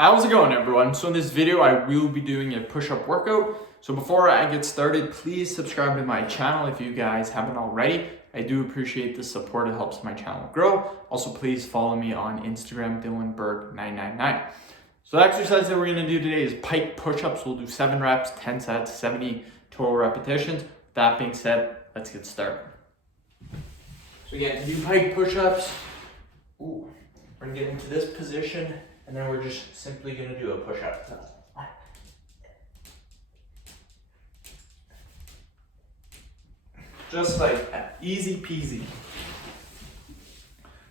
How's it going, everyone? So in this video, I will be doing a push-up workout. So before I get started, please subscribe to my channel if you guys haven't already. I do appreciate the support. It helps my channel grow. Also, please follow me on Instagram, DylanBerg999. So the exercise that we're gonna do today is pike push-ups. We'll do 7 reps, 10 sets, 70 total repetitions. With that being said, let's get started. So again, to do pike push-ups, we're gonna get into this position, and then we're just simply gonna do a push-up. Just like that, easy peasy.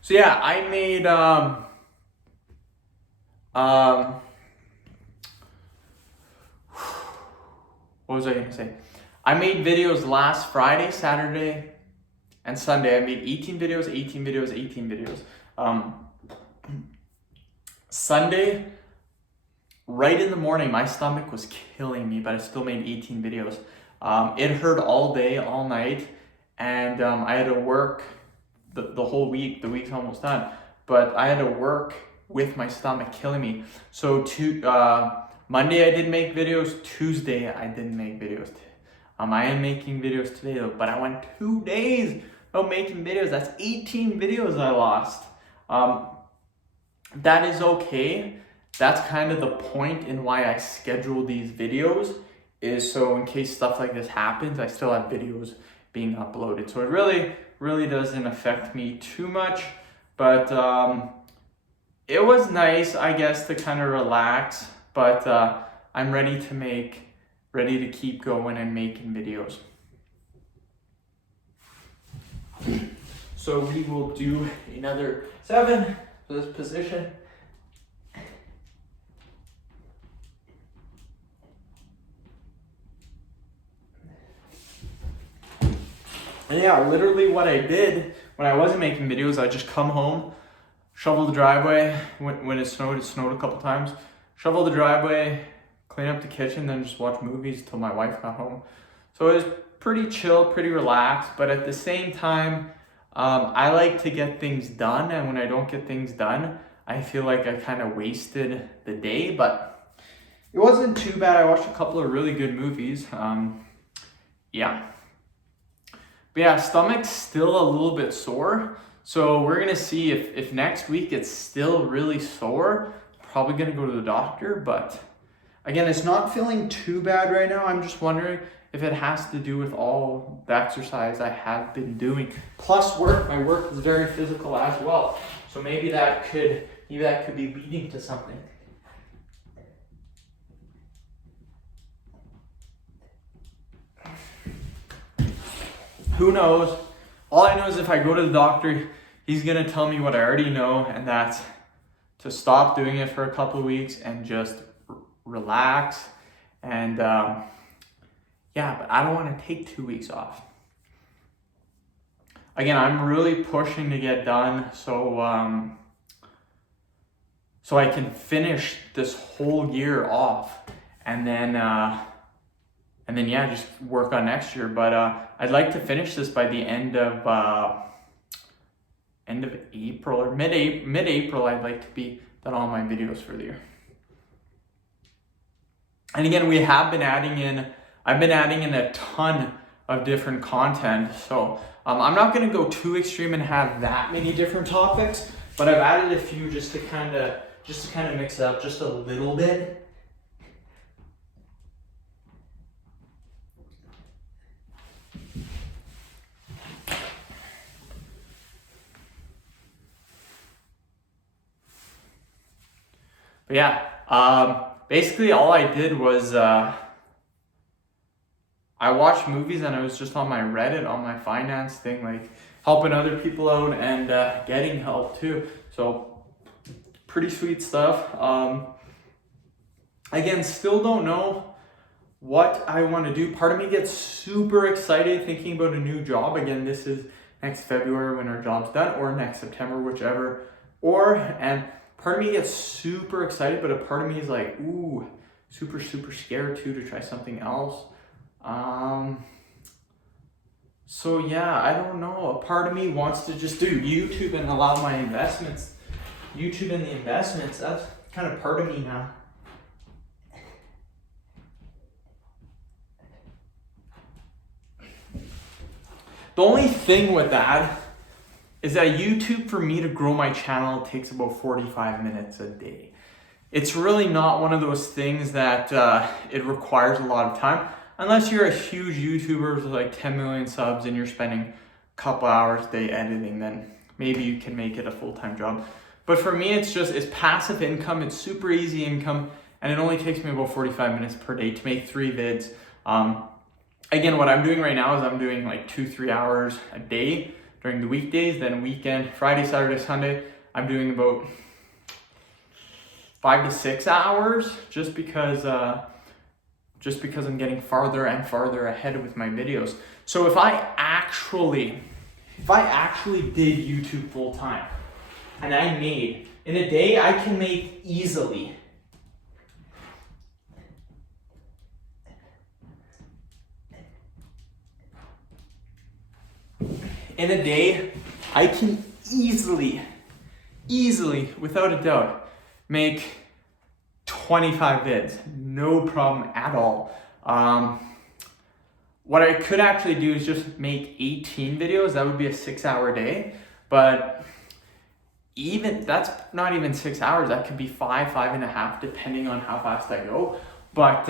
So yeah, I made, what was I gonna say? I made videos last Friday, Saturday, and Sunday. I made 18 videos. Sunday, right in the morning, my stomach was killing me, but I still made 18 videos. It hurt all day, all night, and I had to work the whole week. The week's almost done, but I had to work with my stomach killing me. So Monday I didn't make videos. Tuesday I didn't make videos. I am making videos today though, but I went 2 days of making videos. That's 18 videos I lost. That is okay. That's kind of the point in why I schedule these videos, is so in case stuff like this happens, I still have videos being uploaded. So it really doesn't affect me too much, but it was nice, I guess, to kind of relax, but I'm ready to keep going and making videos. So we will do another 7 for this position. And yeah, literally what I did when I wasn't making videos, I just come home, shovel the driveway. When it snowed a couple times. Shovel the driveway, clean up the kitchen, then just watch movies till my wife got home. So it was pretty chill, pretty relaxed, but at the same time, I like to get things done, and when I don't get things done, I feel like I kind of wasted the day, but it wasn't too bad. I watched a couple of really good movies. Yeah. But yeah, stomach's still a little bit sore. So we're gonna see if next week it's still really sore. Probably gonna go to the doctor, but again, it's not feeling too bad right now. I'm just wondering if it has to do with all the exercise I have been doing. Plus work, my work is very physical as well. So maybe that could be leading to something. Who knows? All I know is if I go to the doctor, he's gonna tell me what I already know, and that's to stop doing it for a couple of weeks and just relax. And yeah, but I don't want to take 2 weeks off. Again, I'm really pushing to get done so I can finish this whole year off, and then yeah, just work on next year. But I'd like to finish this by the end of April or mid-April. I'd like to be done all my videos for the year. And again, I've been adding in a ton of different content. So I'm not going to go too extreme and have that many different topics, but I've added a few just to kind of mix it up just a little bit. But yeah, basically all I did was I watched movies, and I was just on my Reddit, on my finance thing, like helping other people out and getting help too. So pretty sweet stuff. Again, still don't know what I want to do. Part of me gets super excited thinking about a new job. Again, this is next February when our job's done, or next September, whichever. And part of me gets super excited, but a part of me is like, ooh, super scared too to try something else. So yeah, I don't know. A part of me wants to just do YouTube and allow my investments YouTube and the investments, that's kind of part of me now. The only thing with that is that YouTube, for me to grow my channel, takes about 45 minutes a day. It's really not one of those things that it requires a lot of time. Unless you're a huge YouTuber with like 10 million subs and you're spending a couple hours a day editing, then maybe you can make it a full-time job. But for me, it's passive income. It's super easy income, and it only takes me about 45 minutes per day to make 3 vids. Again, what I'm doing right now is I'm doing like 2-3 hours a day during the weekdays, then weekend, Friday, Saturday, Sunday, I'm doing about 5 to 6 hours just because I'm getting farther and farther ahead with my videos. So if I actually did YouTube full time and I made, in a day I can make easily easily, without a doubt, make 25 vids, no problem at all. What I could actually do is just make 18 videos. That would be a 6-hour day, but even that's not even 6 hours. That could be 5.5, depending on how fast I go. But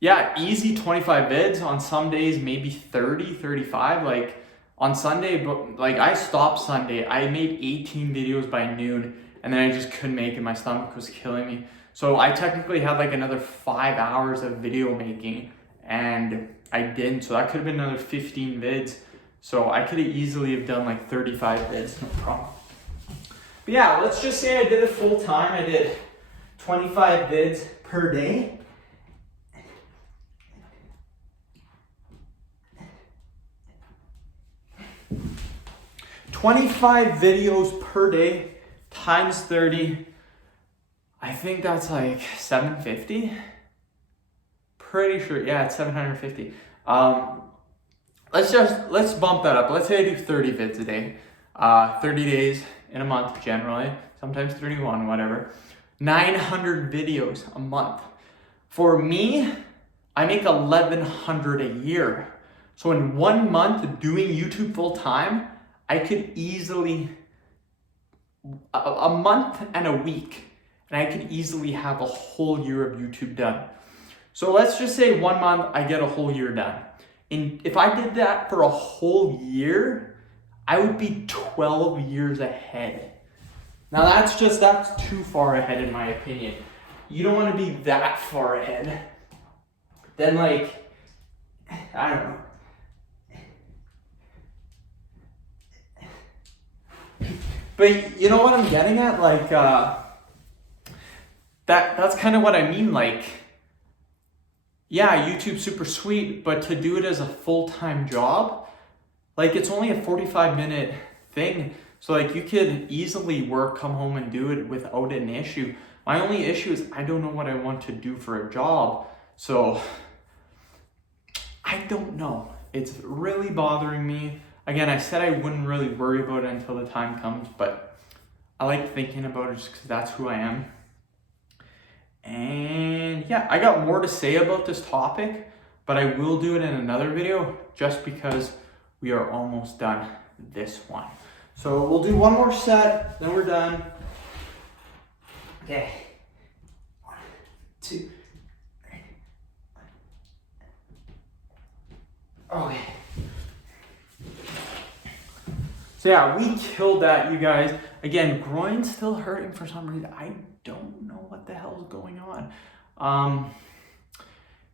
yeah, easy 25 vids on some days, maybe 30, 35. Like on Sunday, but like I stopped Sunday. I made 18 videos by noon, and then I just couldn't make it. My stomach was killing me. So I technically had like another 5 hours of video making, and I didn't. So that could have been another 15 vids. So I could have easily have done like 35 vids, no problem. But yeah, let's just say I did it full time. I did 25 vids per day. $25 videos per day times 30. I think that's like 750. Pretty sure, yeah, it's 750. Let's bump that up. Let's say I do 30 vids a day. 30 days in a month generally, sometimes 31, whatever. 900 videos a month. For me, I make 1,100 a year. So in 1 month doing YouTube full time, I could easily, a month and a week, and I could easily have a whole year of YouTube done. So let's just say 1 month, I get a whole year done. And if I did that for a whole year, I would be 12 years ahead. Now that's too far ahead in my opinion. You don't want to be that far ahead. Then like, I don't know. But you know what I'm getting at? Like, that's kind of what I mean. Like, yeah, YouTube's super sweet, but to do it as a full-time job, like it's only a 45-minute thing. So like you could easily come home and do it without an issue. My only issue is I don't know what I want to do for a job. So I don't know. It's really bothering me. Again, I said I wouldn't really worry about it until the time comes, but I like thinking about it just because that's who I am. And yeah, I got more to say about this topic, but I will do it in another video just because we are almost done this one. So we'll do one more set, then we're done. Okay. 1, 2, 3. Okay. So yeah, we killed that, you guys. Again, groin's still hurting for some reason. I don't know what the hell's going on.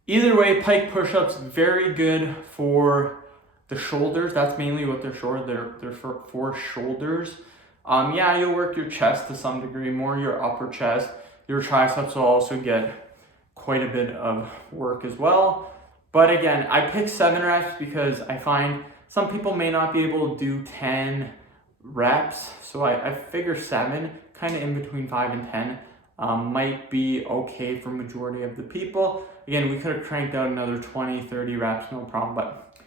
Either way, pike push-ups, very good for the shoulders. That's mainly what they're for. They're for shoulders. Yeah, you'll work your chest to some degree, more your upper chest. Your triceps will also get quite a bit of work as well. But again, I picked 7 reps because I find some people may not be able to do 10 reps. So I figure 7, kind of in between 5 and 10, might be okay for majority of the people. Again, we could have cranked out another 20, 30 reps, no problem. But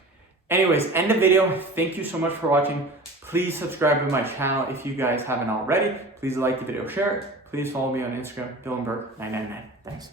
anyways, end the video. Thank you so much for watching. Please subscribe to my channel if you guys haven't already. Please like the video, share it. Please follow me on Instagram, Dylan Burke 999. Thanks.